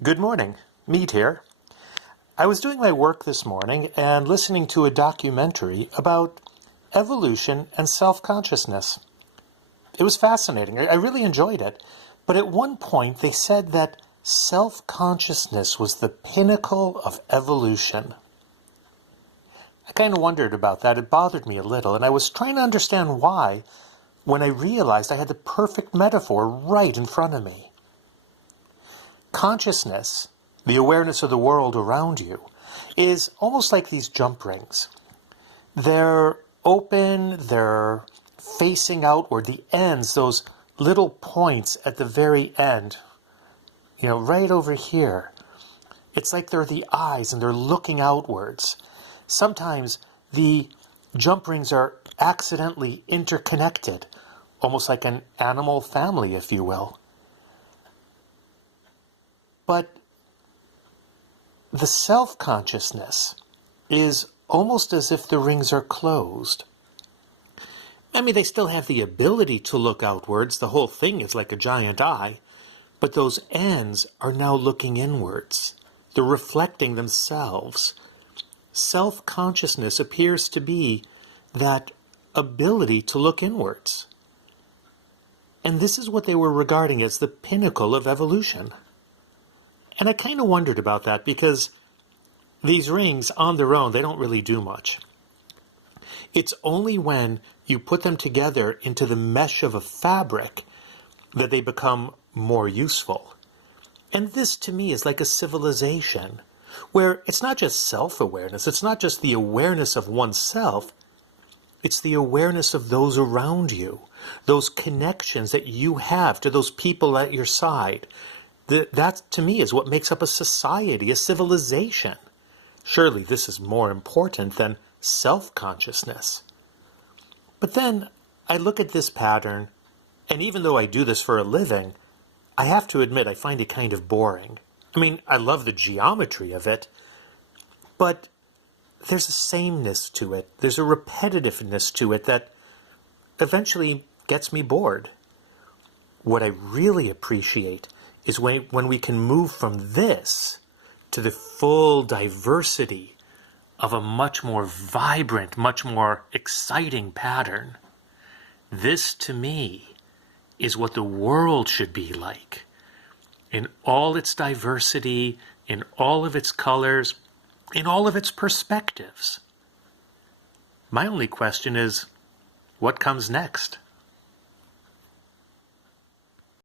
Good morning. Mead here. I was doing my work this morning and listening to a documentary about evolution and self-consciousness. It was fascinating. I really enjoyed it. But at one point they said that self-consciousness was the pinnacle of evolution. I kind of wondered about that. It bothered me a little, and I was trying to understand why when I realized I had the perfect metaphor right in front of me. Consciousness, the awareness of the world around you, is almost like these jump rings. They're open, they're facing outward, the ends, those little points at the very end, right over here. It's like they're the eyes and they're looking outwards. Sometimes the jump rings are accidentally interconnected, almost like an animal family, if you will. But the self-consciousness is almost as if the rings are closed. I mean, they still have the ability to look outwards. The whole thing is like a giant eye. But those ends are now looking inwards. They're reflecting themselves. Self-consciousness appears to be that ability to look inwards. And this is what they were regarding as the pinnacle of evolution. And I kind of wondered about that because these rings on their own, they don't really do much. It's only when you put them together into the mesh of a fabric that they become more useful. And this to me is like a civilization where it's not just self-awareness, it's not just the awareness of oneself, it's the awareness of those around you, those connections that you have to those people at your side. That, to me, is what makes up a society, a civilization. Surely this is more important than self-consciousness. But then I look at this pattern, and even though I do this for a living, I have to admit I find it kind of boring. I mean, I love the geometry of it, but there's a sameness to it. There's a repetitiveness to it that eventually gets me bored. What I really appreciate is when we can move from this to the full diversity of a much more vibrant, much more exciting pattern. This, to me, is what the world should be like. In all its diversity, in all of its colors, in all of its perspectives. My only question is, what comes next?